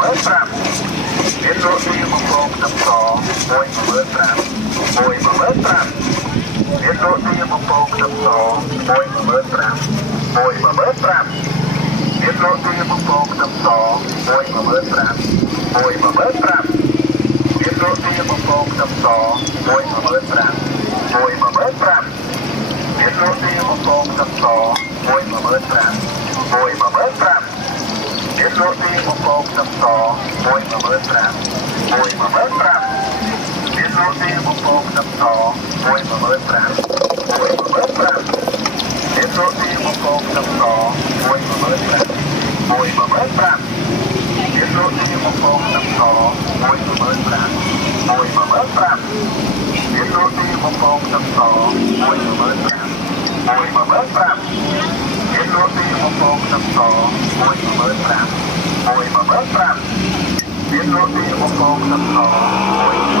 15000មានលក់ទីបំពងខ្ទឹមស15000មានលក់ទីបំពងខ្ទឹមស15000មានលក់ទីបំពងខ្ទឹមស15000មានលក់ទីបំពងខ្ទឹមស15000មានលក់ទីបំពងខ្ទឹមស15000មានលក់ទីបំពងខ្ទឹមស15000